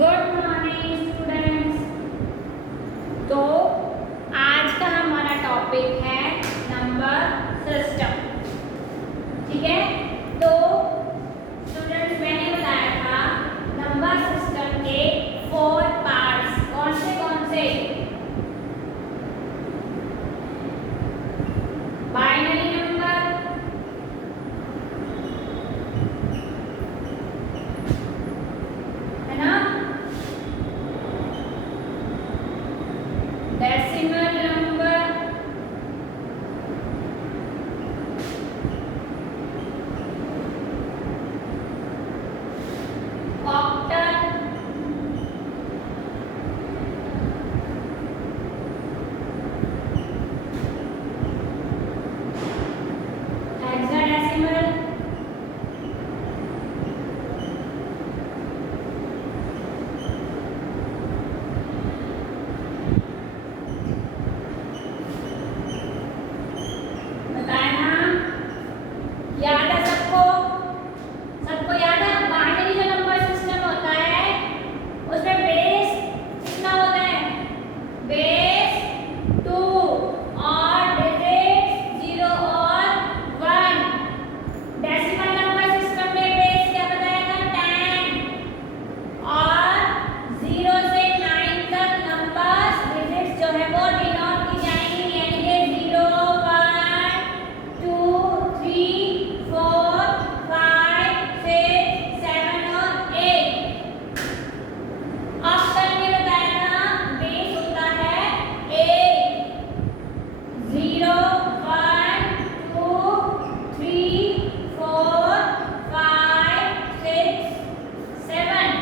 Good morning students. तो आज का हमारा टॉपिक है नंबर सिस्टम। ठीक है, तो स्टूडेंट्स मैंने बताया था नंबर सिस्टम के 4 पार्ट्स कौन से बाइनरी नंबर, है ना, डेसिमल नंबर, ऑक्टल, हेक्साडेसिमल, बताया ना, याद है सबको? सबको याद है बाइनरी जो नंबर सिस्टम होता है उसमें बेस कितना होता है? बेस 2 और डिजिट 0 और 1। डेसिमल नंबर सिस्टम में बेस क्या बताया था? 10 और 0 से 9 तक नंबर्स डिजिट्स जो है वो डिनोट की जाएंगी, यानी कि 0 1 2 3 4 5 6 7 और 8। ऑक्टल में बताया था बेस होता है 8, 0 1 2 3 4 5 6 7।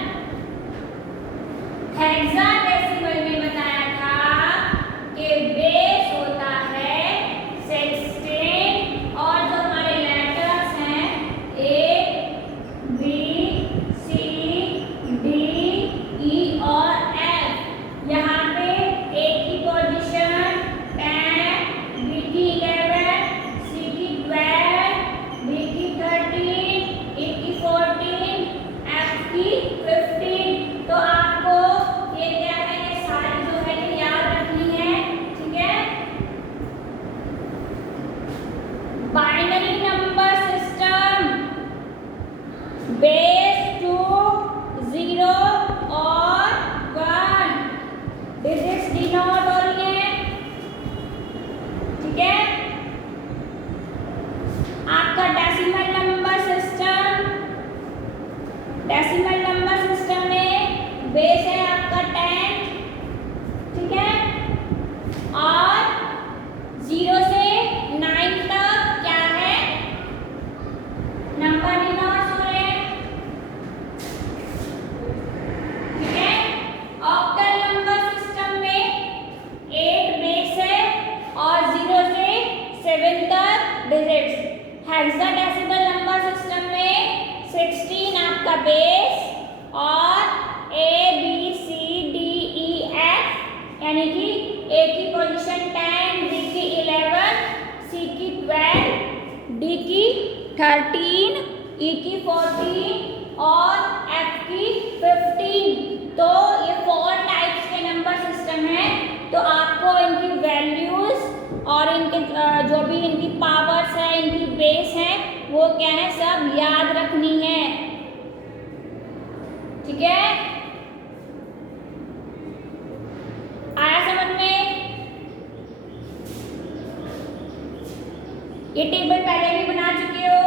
हेक्साडेसिमल में बताया था कि बेस होता है 16 और जो हमारे लेटर्स हैं A B C D E और F, यहाँ पे A की पोजीशन 10, B की 11, C की 12, D की 13, E की 14, F की 15। तो आपको ये क्या है, ये सारी जो है ये याद रखनी है। ठीक है, बाइनरी नंबर सिस्टम बेस 2 0 और 1 डिजिट्स डिनोट हो रही हैं। ठीक है, आपका डेसिमल नंबर सिस्टम में बेस है आपका 10। ठीक है, और 0 से 9 तक क्या है? नंबर डिनोट हो रहे हैं। ठीक है, ऑक्टल नंबर सिस्टम में 8 बेस है और 0 से 7 तक डिजिट्स। हेक्साडेसिमल नंबर सिस्टम में 16 आपका बेस और A B C D E F, यानी कि A की पोजीशन 10, B की 11, C की 12, D की 13, E की 14 और F की 15। तो ये 4 टाइप्स के नंबर सिस्टम है। तो आपको इनकी वैल्यूज और इनके जो भी इनकी पावर्स है, इनकी बेस है, वो क्या है, सब याद रखनी है। ठीक है, आया समझ में? ये टेबल पहले भी बना चुके हो,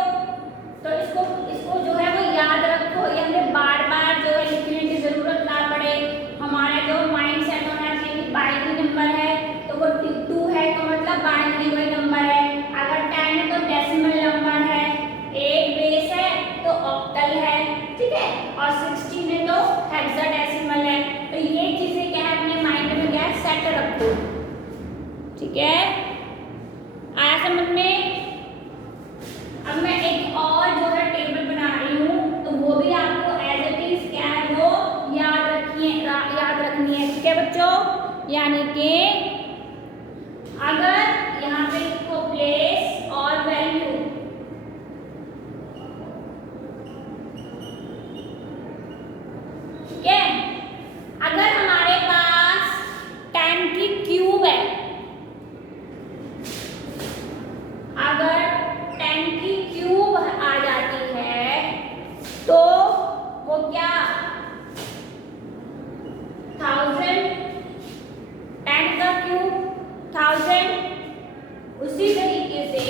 तो इसको जो है वो याद रखो। ये हमें बार बार जो है लिखने की जरूरत ना पड़े। हमारा जो माइंड सेट होना चाहिए कि बाइनरी नंबर है तो वो 2 है तो मतलब बाइनरी वही नंबर है, अगर 10 है तो डेसिमल नंबर है, 8 बेस है तो ऑक्टल है। ठीक है, और 16 है तो हेक्साडेसिमल है। तो ये चीजें क्या है अपने माइंड में क्या सेट रखो। ठीक है, आया समझ में? अब मैं एक और जो है टेबल बना रही हूँ, तो वो भी आपको एज इट इज क्या है वो याद रखनी है। ठीक है बच्चों, यानी कि अगर यहाँ पे लिखो प्लेस और वैल्यू, ठीक है, क्या 1000, 10 का क्यूब 1000, उसी तरीके से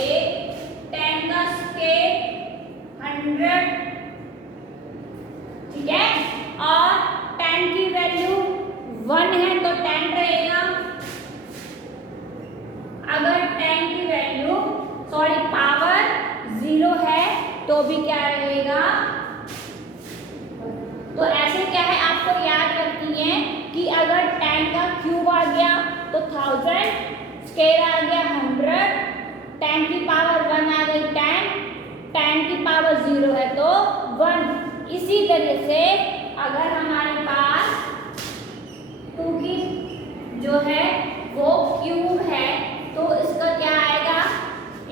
10 का स्क्वायर 100, ठीक है। और 10 की वैल्यू 1 है तो 10 रहेगा, अगर 10 की वैल्यू पावर 0 है तो भी क्या रहेगा। तो ऐसे क्या है आपको याद रखनी है कि अगर 10 का क्यूब आ गया तो 1000, स्क्वायर आ गया 100, 10 की पावर 1 आ गई 10, 10 की पावर 0 है तो 1। इसी तरह से अगर हमारे पास 2 की जो है वो क्यूब है तो इसका क्या आएगा,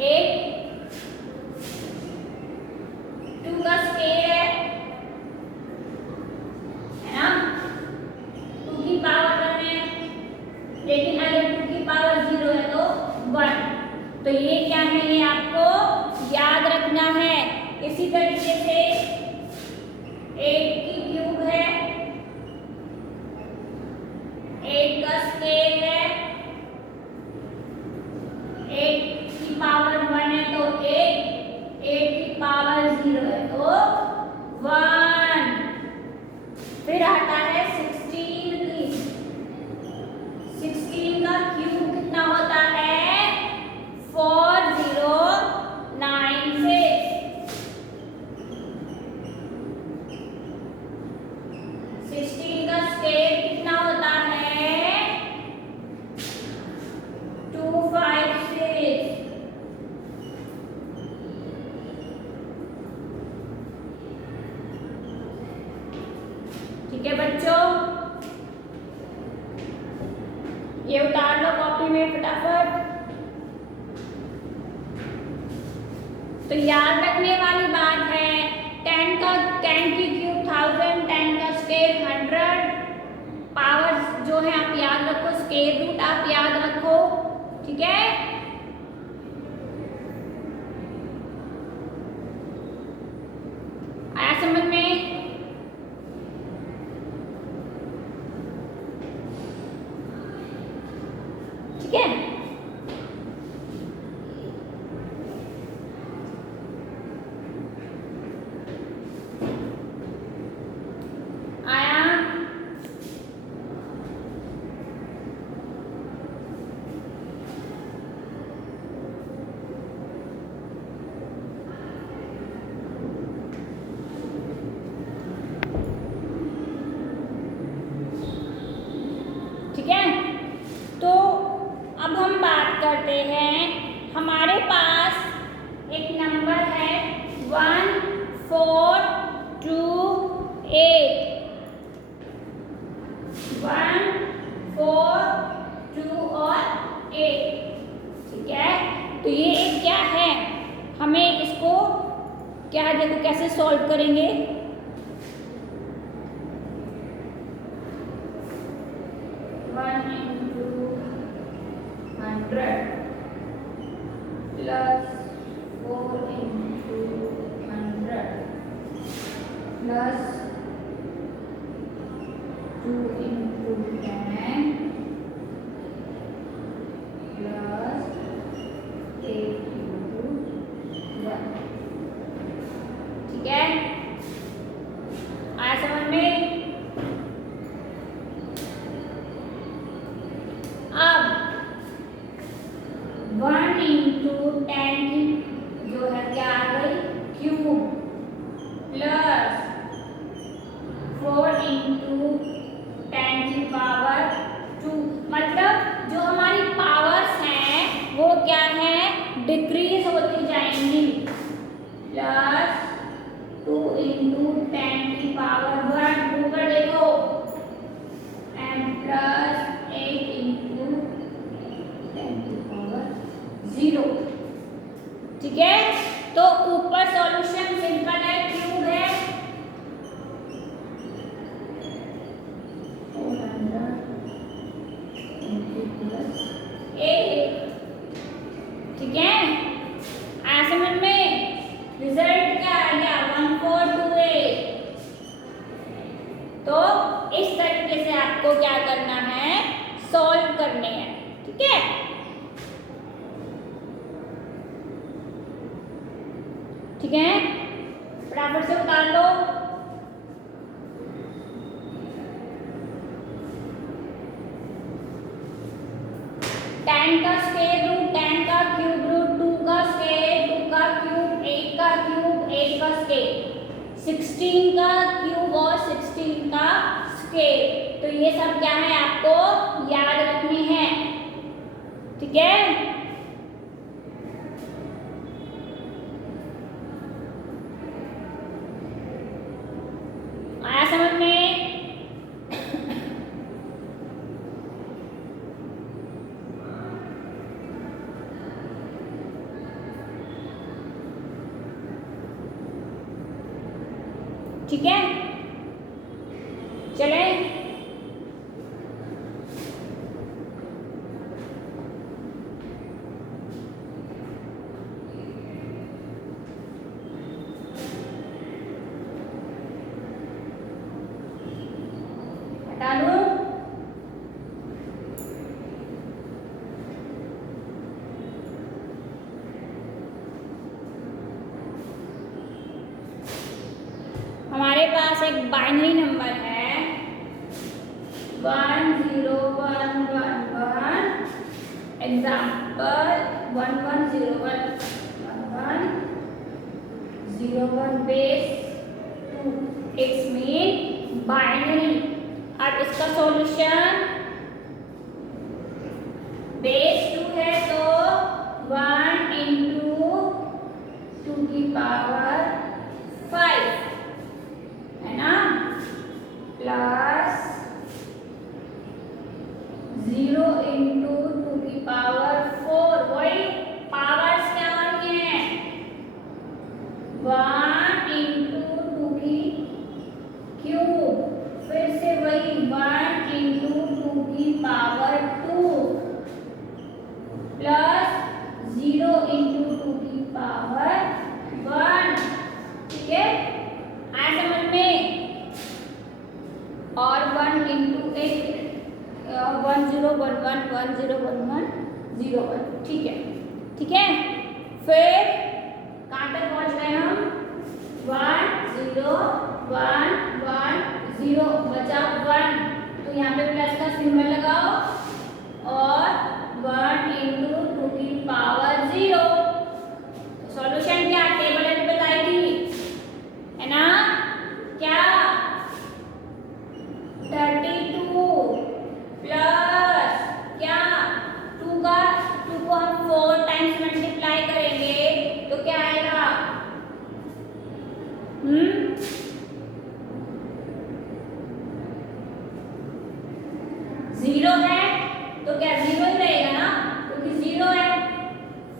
एक 2 का स्क्वायर है ना, 2 की पावर 1 है, लेकिन अगर 2 की पावर 0 है तो 1। तो ये क्या है, ये आपको याद रखना है। इसी तरीके से 8 की क्यूब है, 8 का स्क्वायर है, 8 की पावर 1 है तो 8, 8 की पावर 0 है तो 1। फिर आता है 16 की, 16 का क्यूब कितना होता है 4096, 16 का स्क्वायर कितना होता है 256, ठीक है बच्चों, ये उतार लो कॉपी में फटाफट। तो याद रखने वाली बात है 10 की क्यूब 1000, 10 का स्क्वायर 100, पावर जो है आप याद रखो, स्क्वायर रूट आप याद रखो, ठीक है। आया समझ में? ठीक है। आया? ठीक है। तो अब हम बात करते हैं, हमारे पास एक नंबर है 1428, 1 4 2 और 8, ठीक है। तो ये क्या है, हमें इसको क्या देखो कैसे सॉल्व करेंगे। 1 into 100 plus 4 into 100 plus 2 into 10 plus 8 into 1, ठीक है। आया समझ में? अब 1 into 10 की जो है क्या आ गई क्यूब प्लस 4 into 10 की पावर 2, मतलब जो हमारी पावर्स हैं वो क्या है डिक्रीज होती जाएंगी, प्लस 2 into 10 की पावर 1, ऊपर देखो, एंड प्लस 8 into 10 की पावर 0, ठीक है। तो ऊपर सॉल्यूशन सिंपल है, क्यूब है 8, ठीक है। आया समझ में? रिजल्ट क्या है आपको क्या करना है, सॉल्व करने हैं। ठीक है, ठीक है, फटाफट से उतार लो। टेन का स्क्वायर रूट, 10 का क्यूब रूट, 2 का स्क्वायर, 2 का क्यूब, 8 का क्यूब, 8 का स्क्वायर, 16 का क्यूब और 16 का स्क्वायर। तो ये सब क्या है, आपको याद रखने हैं। ठीक है, आया समझ में? ठीक है, चले। हटा लो। हमारे पास एक बाइनरी नंबर है 10111, example 1101 1101 base 2, it's mean binary. अब इसका सॉल्यूशन बेस 2 है तो 1 इंटू 2 की पावर 5 है ना, प्लस 0 इंटू 2 की पावर 4, वही पावर्स क्या होनी है, 1 इंटू 2 की क्यूब, फिर से वही 1 इंटू 2 की पावर 2 प्लस 0 इंटू 2 की पावर 1। ठीक है, आया समझ में? और 1 इंटू 8 1011 1011 01। ठीक है, ठीक है, फिर कहाँ तक पहुँच रहे हम, 1 0 1 1 0 बचा 1, तो यहाँ पे प्लस का सिंबल लगाओ और 1 इंटू 2 की पावर 0। सॉल्यूशन क्या टेबल में बताई थी, है ना, क्या 32 प्लस क्या 2 को हम 4 टाइम्स मल्टीप्लाई करेंगे तो क्या आएगा, 0 है तो क्या 0 ही रहेगा ना, क्योंकि 0 है।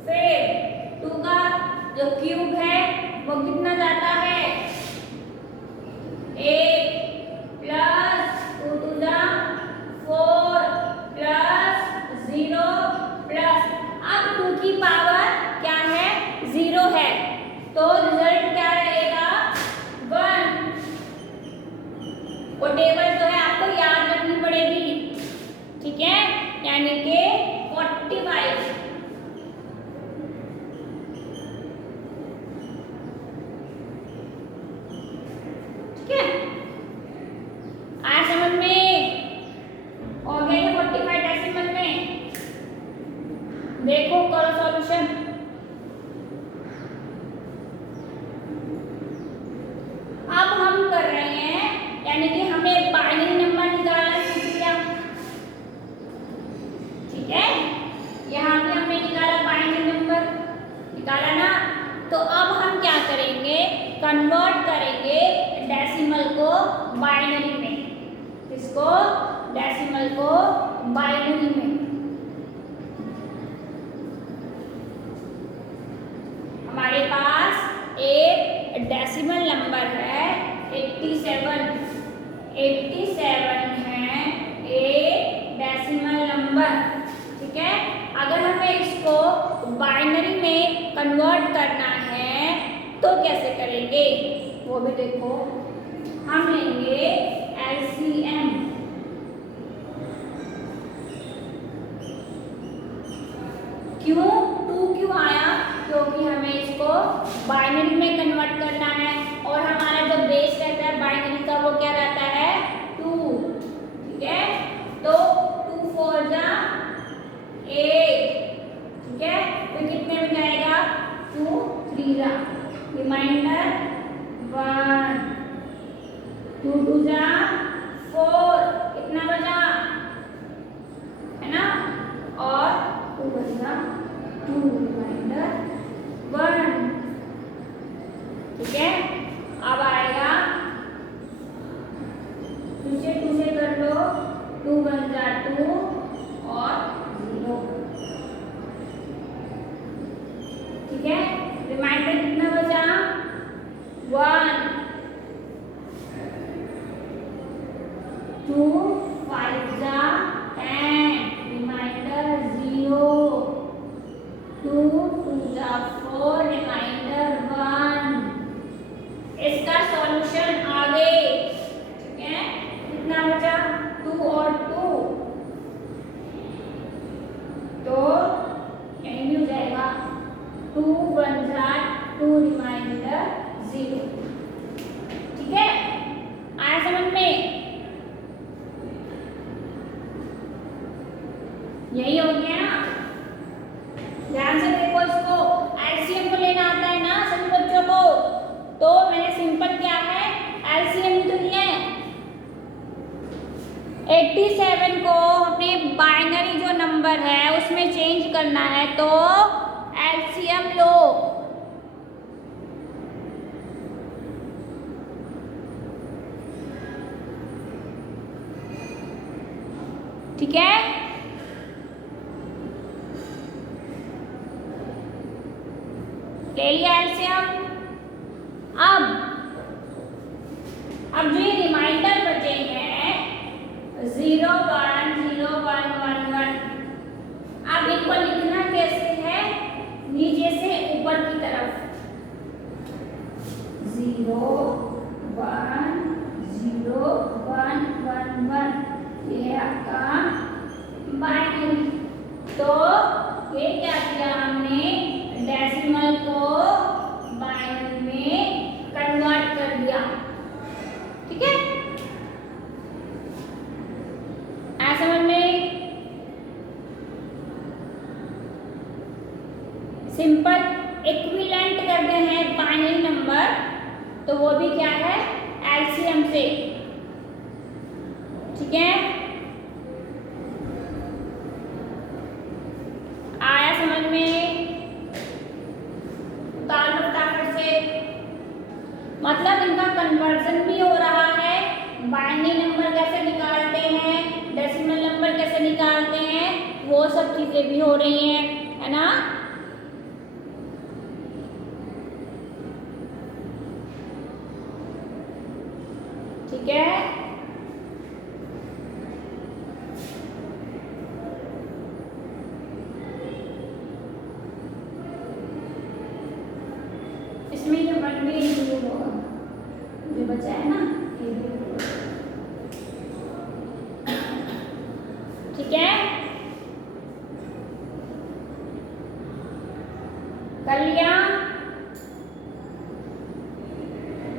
फिर 2 का जो क्यूब है वो कितना जाता है, 8 प्लस 2 2 जा 4 प्लस 0 प्लस, अब 2 की पावर क्या है, 0 है, तो रिजल्ट क्या रहेगा, 1। वो टेबल जो है आपको याद रखनी पड़ेगी। ठीक है, यानी कि 45। ठीक है, आया समझ में? हो गया ये 45 डेसिमल में। देखो करो सॉल्यूशन। अब हम कर रहे हैं, यानी कि हमें बाइनरी नंबर निकालना सीख लिया। ठीक है, यहाँ पे हमने निकाला बाइनरी नंबर, निकाला ना, तो अब हम क्या करेंगे, कन्वर्ट करेंगे डेसिमल को बाइनरी में। इसको डेसिमल को बाइनरी में। हमारे पास एक डेसिमल नंबर है 87। 87 है एक डेसिमल नंबर। ठीक है, अगर हमें इसको बाइनरी में कन्वर्ट करना है तो कैसे करेंगे वो भी देखो। हम लेंगे LCM। क्यों 2 क्यों आया? क्योंकि हमें इसको बाइनरी में कन्वर्ट करना है और हमारा जो बेस रहता है बाइनरी का वो क्या रहता है 2। ठीक है, तो 2 4 जा 8। ठीक है, तो कितने में जाएगा 2 3 जा रिमाइंडर 1, 2 2 जा 4, कितना बचा है ना, और 2 बचा 2 रिमाइंडर 1। ठीक है, अब आएगा 2 से कर लो 2 बन जा 2 और 0। ठीक है, रिमाइंडर कितना बचा 1, 2 5 जा 10 रिमाइंडर 0, 2 2 जा 4 रिमाइंडर 1। इसका सॉल्यूशन आगे। ठीक है, कितना बचा 2 और 2, तो यही हो जाएगा 2 बन जा 2 रिमाइंडर 0। ठीक है, आया समझ में? यही हो गया ना। ध्यान से देखो, इसको एलसीएम को लेना आता है ना सभी बच्चों को, तो मैंने सिंपल क्या है एलसीएम तो लिया है। 87 को अपने बाइनरी जो नंबर है उसमें चेंज करना है, तो एलसीएम लो। ठीक है, ले लिया एलसीएम। अब जो ये रिमाइंडर बचे हैं 0 1 0 1 1 1, अब इनको लिखना कैसे है, नीचे से ऊपर की तरफ 0 1 0 1 1 1, ये है आपका बाइनरी। तो ये क्या किया हमने, डेसिमल को बाइनरी में कन्वर्ट कर दिया। ठीक है, ऐसा समझ में? सिंपल इक्विवेलेंट करते हैं बाइनरी नंबर, तो वो भी क्या है एलसीएम से। ठीक है, आया समझ में? उतार लो फटाफट से। मतलब इनका कन्वर्जन भी हो रहा है, बाइनरी नंबर कैसे निकालते हैं, डेसिमल नंबर कैसे निकालते हैं, वो सब चीजें भी हो रही हैं, है ना। ठीक है, इसमें ये 1 भी इंक्लूड होगा, जो बचा है ना ये भी। ठीक है, कर लिया।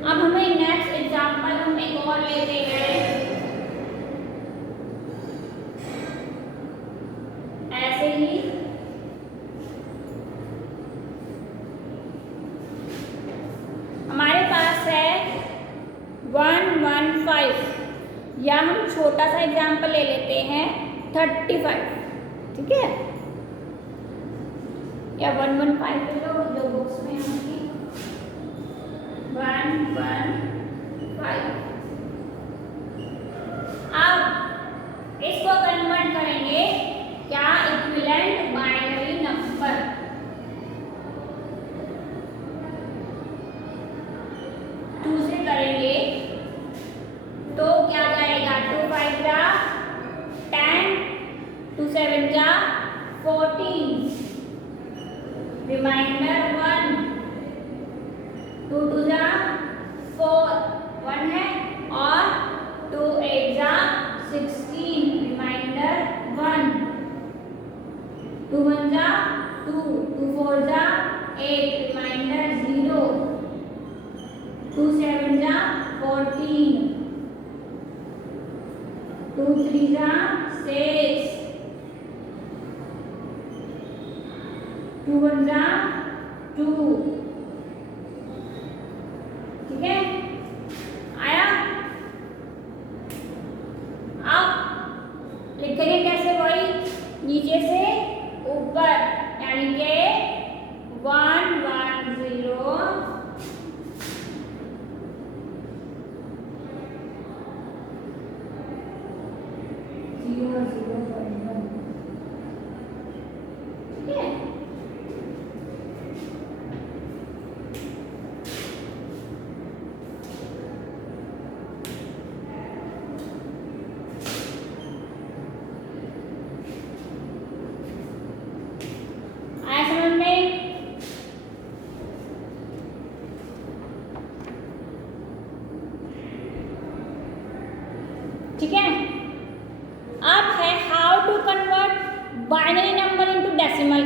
अब हमें नेक्स्ट एग्जांपल हम एक और लेते हैं, ऐसे ही हमारे पास है 115, या हम छोटा सा एग्जांपल ले लेते हैं 35। ठीक है, या 115 ले लो जो बुक्स में होगी 115। अब इसको कन्वर्ट करेंगे क्या, इक्विवेलेंट बाइनरी नंबर। टू से करेंगे तो क्या जाएगा, 2 5 जा 10, 2 7 जा 14 रिमाइंडर 1, 2 2 जा 4 1 है, और 2 8 जा 16 रिमाइंडर 1, 2 1 जा 3 जा 6, 2 1 जा 2, ठीक है, आया। अब लिखेंगे कैसे, वही नीचे से ऊपर, यानी कि 1 1 0 0 0 1, ठीक है। आया समझ में? ठीक है। अब है how to convert binary number into decimal.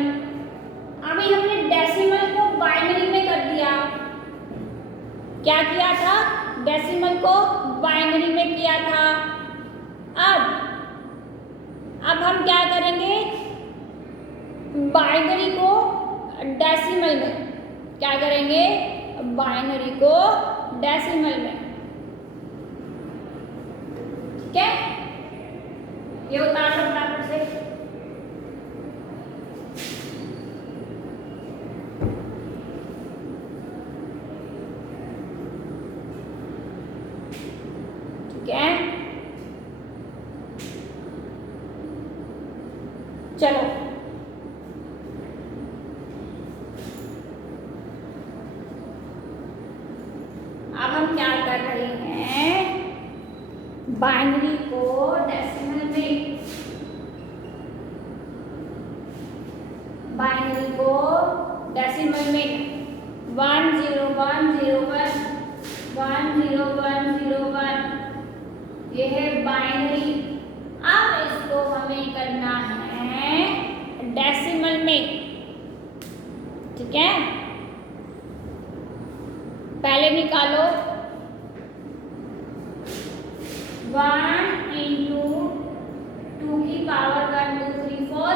अभी हमने डेसिमल को बाइनरी में कर दिया। क्या किया था? डेसिमल को बाइनरी में किया था। अब हम क्या करेंगे? बाइनरी को डेसिमल में क्या करेंगे? बाइनरी को डेसिमल में, ठीक है। ये उतार लो फटाफट से। ठीक है, चलो अब हम क्या कर रहे हैं? बाइनरी को डेसिमल में, बाइनरी को डेसिमल में 1 0 1 0 1 1 0 1 0 1, ये है बाइनरी। अब इसको हमें करना है डेसिमल में, ठीक है। पहले निकालो 1 इंटू 2 की पावर 1 2 3 4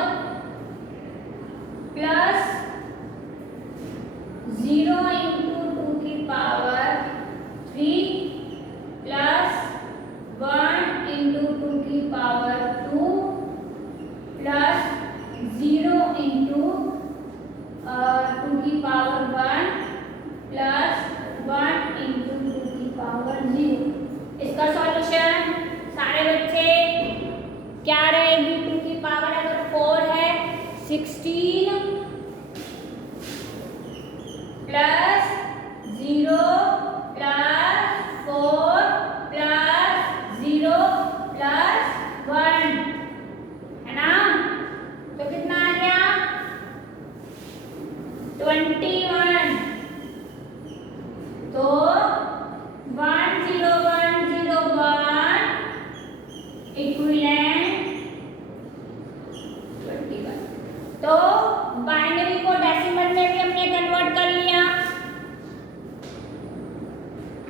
प्लस 0 इंटू 2 की पावर 3 प्लस 1 इंटू 2 की पावर 2 प्लस 0 इंटू 2 की पावर 1 प्लस 1 इंटू 2 की पावर 0। इसका सॉल्यूशन सारे बच्चे क्या रहेगी? 2 की पावर अगर 4 है 16 प्लस 0 प्लस 4 प्लस 0 प्लस 1, है ना। तो कितना आ गया? 21। तो 1 0 1 0 1 इक्विवेलेंट 21। तो बाइनरी को डेसिमल में भी हमने कन्वर्ट कर लिया।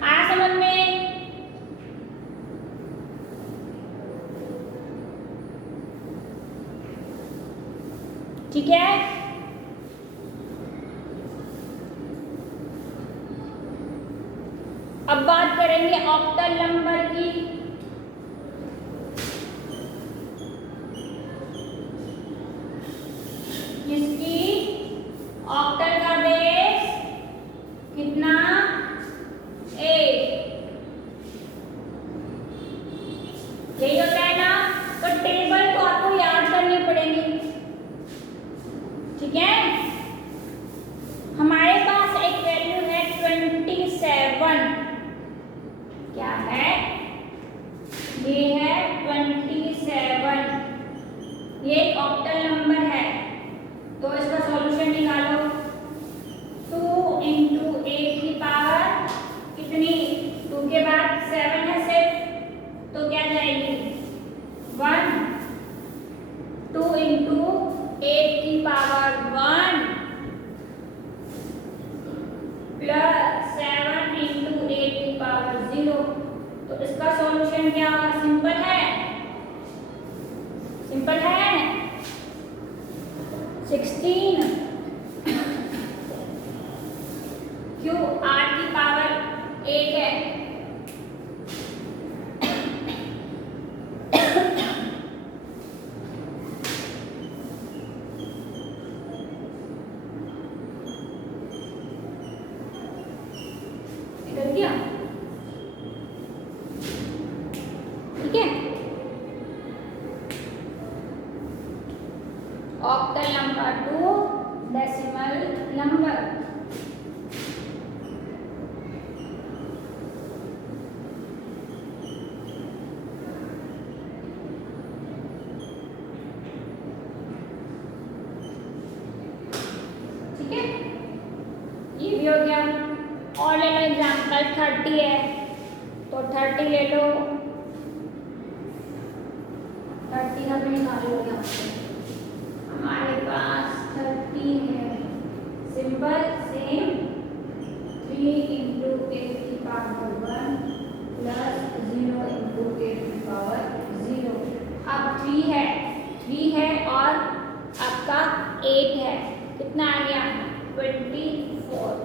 आया समझ में? ठीक है। अब बात करेंगे ऑक्टल नंबर की। जिसकी ऑक्टल का बेस कितना? 8। यही होता है ना। तो टेबल को आपको याद करनी पड़ेगी, ठीक है। हमारे पास एक वैल्यू है 27। क्या है? ये है 27। ये एक ऑक्टल नंबर है। तो इसका सॉल्यूशन निकालो। 2 इंटू 8 की पावर कितनी? 2 के बाद 7 है सिर्फ, तो क्या जाएगी? 1। 2 इंटू 8 की पावर 1 प्लस 7 इंटू 8 की पावर 0। तो इसका सॉल्यूशन क्या होगा? सिंपल है, सिंपल है। 16 क्यों 8 की पावर 1 है। कर दिया, ठीक है। Octal number two decimal number. ठीक है, ये भी हो गया। और ले लो एग्जाम्पल 30 है तो 30 ले लो। 30 का भी निकालोगे आपको, हमारे पास 30 है। सिंपल सेम 3 इंटू 8 की पावर 1 प्लस 0 इंटू 8 की पावर 0। अब 3 है और आपका 8 है, कितना आ गया 24।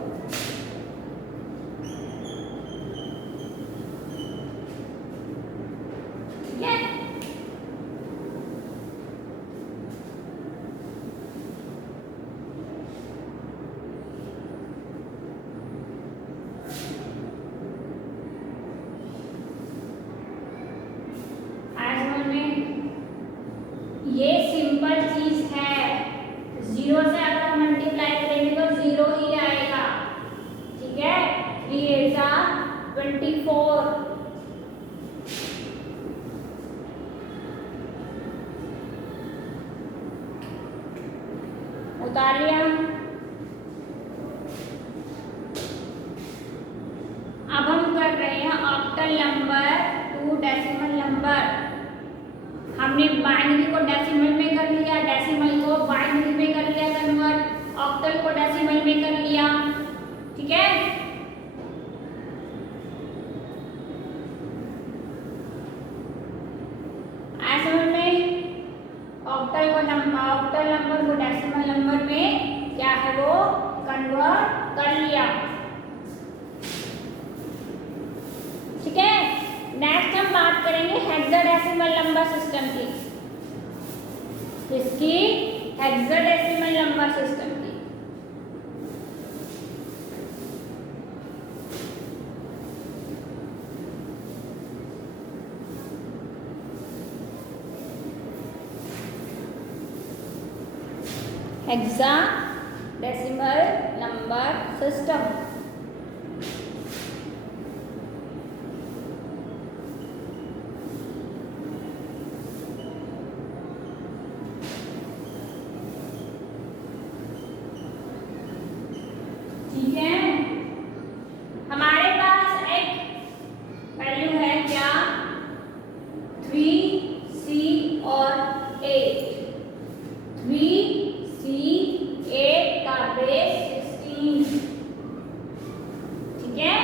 ये सिंपल चीज है। 0 से अगर मल्टीप्लाई करेंगे तो 0 ही आएगा, ठीक है। 3 8 24। उतार लिया। अब हम कर रहे हैं octal number two decimal number. हमने बाइनरी को डेसिमल में कर लिया, डेसिमल को बाइनरी में कर लिया कन्वर्ट, ऑक्टल को डेसिमल में कर लिया, ठीक है। ऐसे में ऑक्टल नंबर को डेसिमल नंबर में क्या है वो कन्वर्ट कर लिया, ठीक है। नेक्स्ट हम बात करेंगे हेक्साडेसिमल नंबर सिस्टम की। किसकी? हेक्साडेसिमल नंबर सिस्टम की। Hexadecimal number system. ठीक है, हमारे पास एक वैल्यू है क्या 3C और 8। 3C 8 का बेस 16, ठीक है।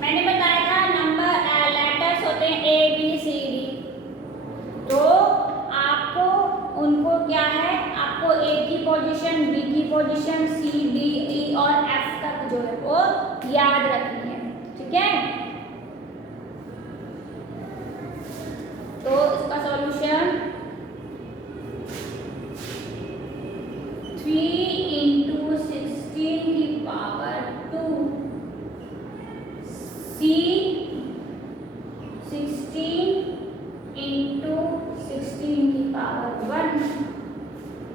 मैंने बताया था नंबर लेटर्स होते हैं ABCD, तो आपको उनको क्या है, आपको A की पोजीशन, B की पोजीशन, C D E और F तक जो है वो याद रखनी है, ठीक है। तो इसका सॉल्यूशन 3 इंटू 16 की पावर 2 C 16 इंटू 16 की पावर 1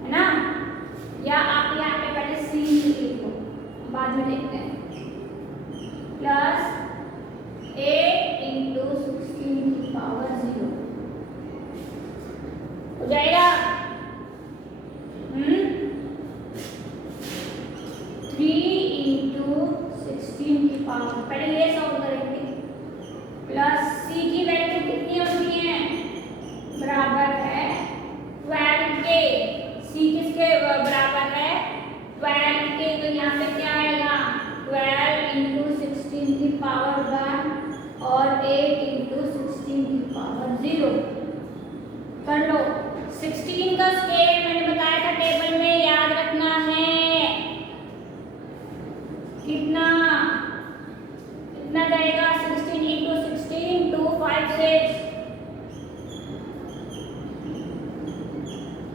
है ना, या आप यहाँ पे पहले C लिखो, बाद में देखते हैं। प्लस 8 इंटू 16 की पावर 0 हो जाएगा 3 इंटू 16 की पावर, पहले ये सॉल्व करेंगे। प्लस C की वैल्यू कितनी होती है, बराबर है 12 के। C किसके बराबर है 12 के, तो यहाँ पे क्या आएगा 12 इंटू 16 की पावर 1 और 8 इंटू 16 की पावर 0 कर लो। 16 का स्क्वायर मैंने बताया था टेबल में, याद रखना है कितना कितना जाएगा 16 into 16 256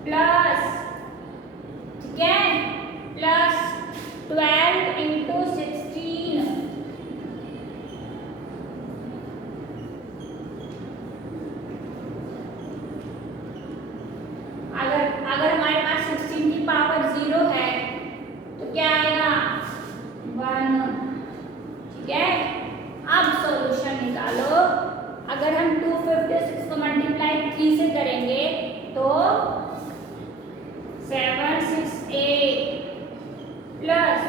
प्लस, ठीक है, प्लस 12 into 16 अगर हमारे पास 16 की पावर 0 है तो क्या आएगा 1, ठीक है। अब सॉल्यूशन निकालो। अगर हम 256 को मल्टीप्लाई 3 से करेंगे तो 768 प्लस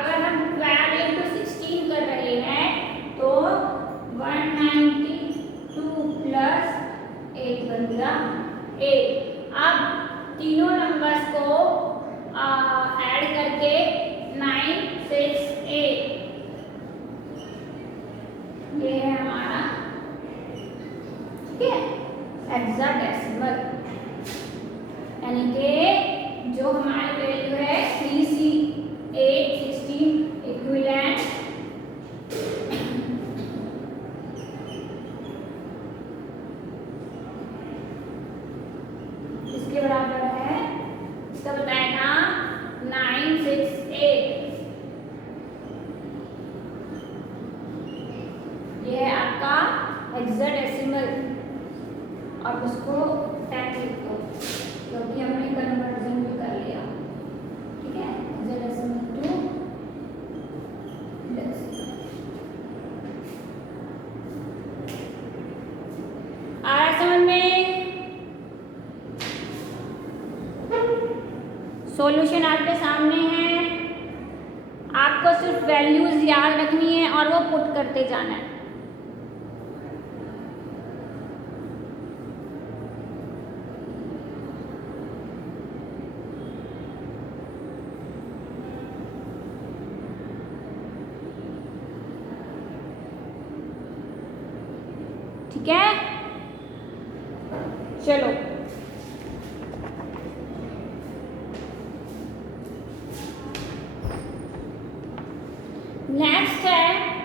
अगर हम 12 into 16 कर रहे हैं तो 192 प्लस 8 बन गया 8। अब तीनों नंबर्स को ऐड करके 968 ये है हमारा, ठीक है, हेक्साडेसिमल, यानी कि जो हमारी वैल्यू है 3C8 16 इक्विवेलेंट इसके बराबर है, इसका बताया था 968। ये है आपका हेक्साडेसिमल, अब उसको 10 लिखो क्योंकि हमने कन्वर्जन भी कर लिया, ठीक है, हेक्साडेसिमल टू डेसिमल। आ रहा है समझ में? सॉल्यूशन आपके सामने है, आपको सिर्फ वैल्यूज याद रखनी है और वो पुट करते जाना है। ठीक है, चलो नेक्स्ट है